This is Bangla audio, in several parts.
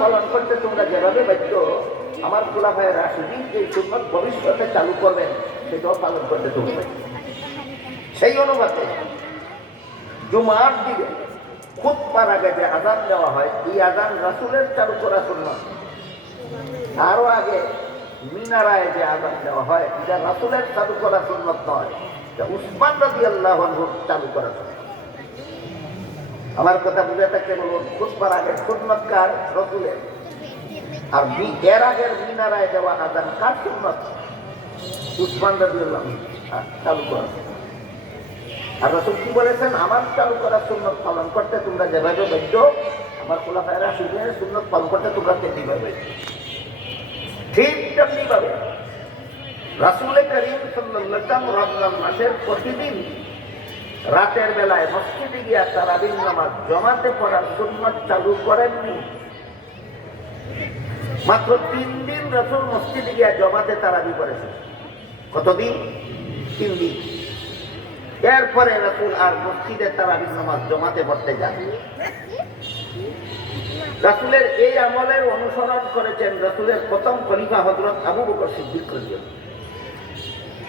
পালন করতে তোমরা যেভাবে বাধ্য, আমার খোলাফায়ে রাশিদিন যে সুন্নত ভবিষ্যতে চালু করবেন সেটাও পালন করতে তোমরা বাধ্য। সেই অনুপাতে জুমার দিকে খুতবার আগে যে আজান দেওয়া হয়, এই আজান রাসূলের চালু করা সুন্নত। আরো আগে মিনারায় যে আজান দেওয়া হয়, এটা রাসূলের চালু করা সুন্নত নয়, এটা উসমান রাদিয়াল্লাহু আনহু চালু করা সুন্নত। আমার কথা বুঝে থাকতে বলুন, খুতবার আগে সুন্নত কার? রাসূলের। আর এর আগের মিনারায় দেওয়া আজান কার সুন্নত? উসমান রাদিয়াল্লাহু আনহু চালু করা। আর রাসূল কি বলেছেন? আমার চালু করা সুন্নত পালন করতে তোমরা যেভাবে বাধ্য, আমার খোলাফায়ে রাশিদিনের সুন্নত পালন করতে তোমরা তেমনিভাবে বাধ্য। ঠিক তেমনি ভাবে রাসূল করিম সাল্লাল্লাহু আলাইহি ওয়াসাল্লাম রমজান মাসের প্রতিদিন রাতের বেলায় মসজিদে গিয়ে তারাবির নামাজ জমাতে পড়ার সুন্নত চালু করেননি। মাত্র 3 দিন রাসূল মসজিদে গিয়ে জমাতে তারাবি করেছেন। কতদিন? 3 দিন। এরপরে রাসূল আর মসজিদে তারাবির নামাজ জমাতে পড়তে যান। রাসূলের এই আমলের অনুসরণ করেছেন রাসূলের প্রথম খলিফা হযরত আবু বকর সিদ্দিক রাদিয়াল্লাহু আনহু।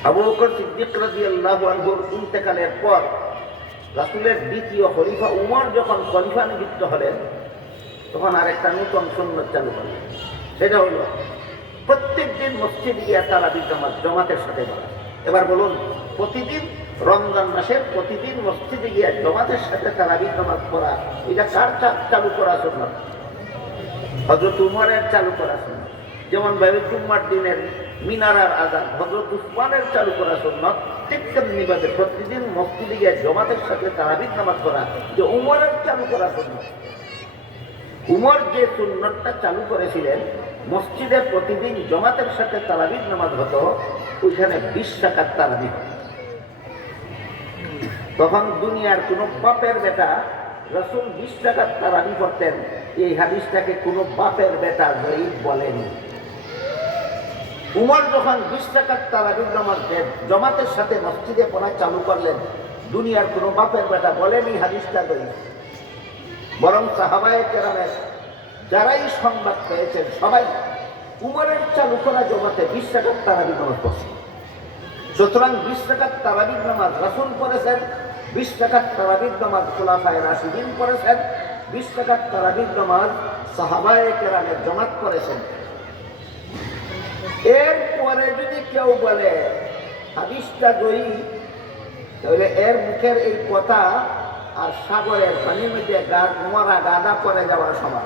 আবু বকর সিদ্দিক রাদিয়াল্লাহু আনহুর ইন্তেকালের পর রাসূলের দ্বিতীয় খলিফা উমর যখন খলিফা নিযুক্ত হলেন, তখন আরেকটা নতুন সুন্নাত চালু করলেন। সেটা হলো প্রত্যেকদিন মসজিদে গিয়ে তারাবির নামাজ জামাতের সাথে পড়া। এবার বলুন, প্রতিদিন রমজান মাসের প্রতিদিন মসজিদে গিয়ে জামাতের সাথে তারাবির নামাজ পড়া, এটা কার চালু করা সুন্নাত? হযরত উমরের চালু করা সুন্নাত। যেমন ভাবে জুম্মার দিনের মিনারার আযান হযরত উসমানের চালু করা সুন্নাত, ঠিক তেমনিভাবে প্রতিদিন মসজিদে গিয়ে জামাতের সাথে তারাবির নামাজ পড়া যে উমরের চালু করা সুন্নাত। উমর যে সুন্নাতটা চালু করেছিলেন, মসজিদে প্রতিদিন জামাতের সাথে তারাবির নামাজ হতো, ওইখানে 20 রাকাত তারাবি হতো। তখন দুনিয়ার কোনো বাপের বেটা রাসূল 20 রাকাত তারাবি পড়তেন, এই হাদিসটাকে কোনো বাপের বেটা জয়ীফ বলেনি। উমর যখন 20 রাকাত তারাবির নামাজ জামাতের সাথে মসজিদে পড়া চালু করলেন, দুনিয়ার কোনো বাপের বেটা বলেনি হাদিসটা জয়ীফ। বরং সাহাবায়ে কেরামের যারাই সংবাদ পেয়েছেন সবাই উমরের চালু করা জামাতে 20 রাকাত তারাবির নামাজ পড়ছে। সুতরাং 20 রাকাত তারাবির নামাজ রাসূল পড়েছেন, 20 রাকাত তারাবির নামাজ খোলাফায়ে রাশিদিন পড়েছেন, 20 রাকাত তারাবির নামাজ সাহাবায়ে কেরামের জামাত করেছেন। এরপরে যদি কেউ বলে হাদিসটা জয়ীফ, তাহলে এর মুখের এই কথা আর সাগরের পানির মধ্যে মরা গাদা পড়ে যাওয়ার সমান।